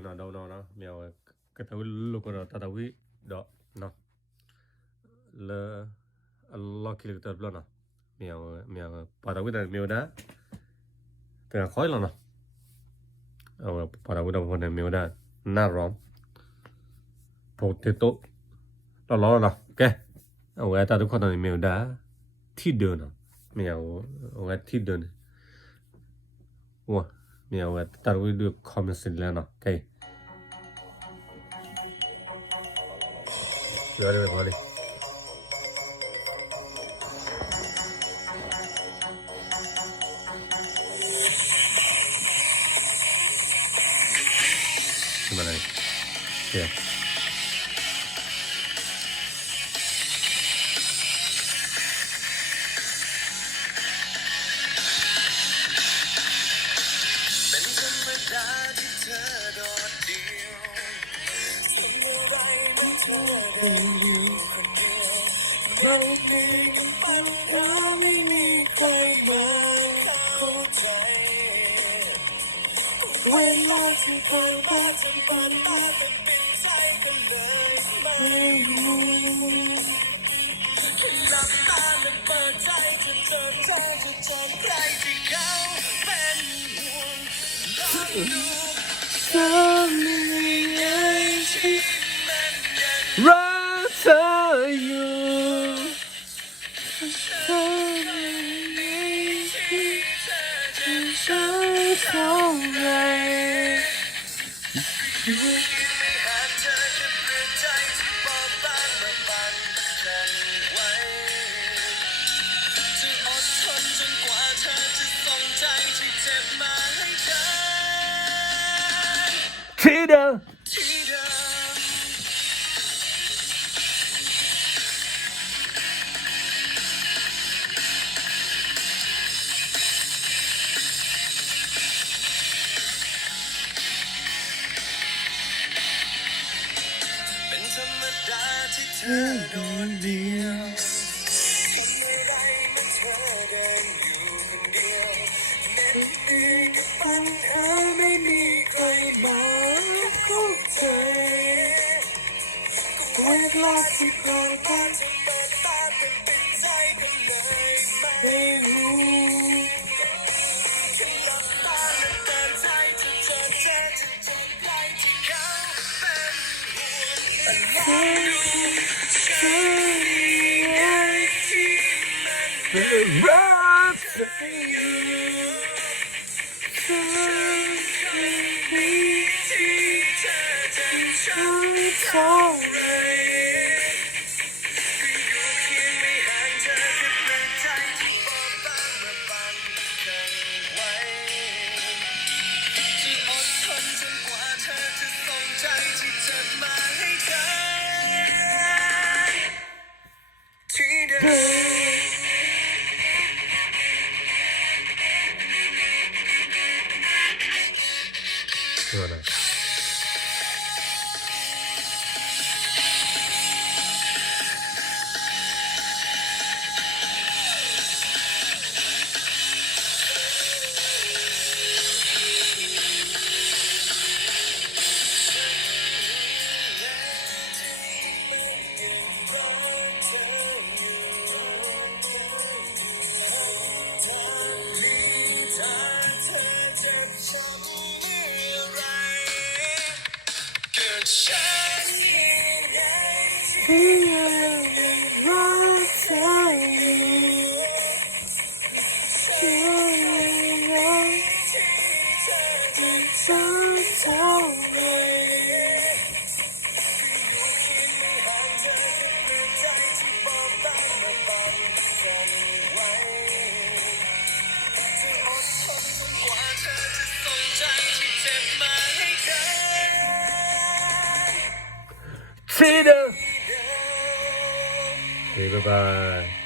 nó đâu nó mèo cái tàu lúc nó ta tàu đó nó là lo kia cái tàu nó mèo bà tàu cái mèo đá từ khói là nó bà tàu cái phần này mèo đá na rómโปเตโต้ล้อๆเนาะแกเอาไว้ตาทุกคนตอนนี้แมวดาที่เดินเนาะแมวเอาไว้ที่เดินว้าแมวไว้ตาดูดูคอมเมนต์แล้วเนาะแกเดี๋ยวไปก่อนดิขึ้นมาเลยโอเคเวลาที่ผ่านมาจนตอนนี้เป็นใจกันเลยไม่รู้หลับตาและเปิดใจจะเจอเธอจะเจอใครที่เขาเป็นห่วงลองดูจะมีอะไรที่มันยังรักเธออยู่เธอไม่ที่เธอจะใช้เท่าไรอยู่ไม่ห่างเธอจะเปลี่ยนใจที่บอกบางมาบังกันไว้จะอดทนจนกว่าเธอจะส่งใจที่เจ็บมาให้เธอที่เดิมธรรมดาที่เธอโดดเดี่ยวคนใดมันเธอเดินอยู่คนเดียวเหน็ดเหนื่อยกับปัญหาไม่มีใครมาเข้าใจก็เวลาที่ผ่านมาจะเปิดตาเป็นใจกันเลยไม่รู้แค่หลับตาและเปิดใจจะเจอใครที่เขาเป็นห่วงรักเธออยู่เธอไม่ที่เธอจะใช้เท่าไรก็อยู่เคียงไม่ห่างเธอจะเปลี่ยนใจที่บอกบางมาบังกันไว้ที่อดทนจนกว่าเธอจะส่งใจที่เจ็บมาให้เธอที่เดิมอะไรที่ยังรักเธออยู่ที่ยังรักที่เธอเท่าไรที่เดิมบ๊ายบาย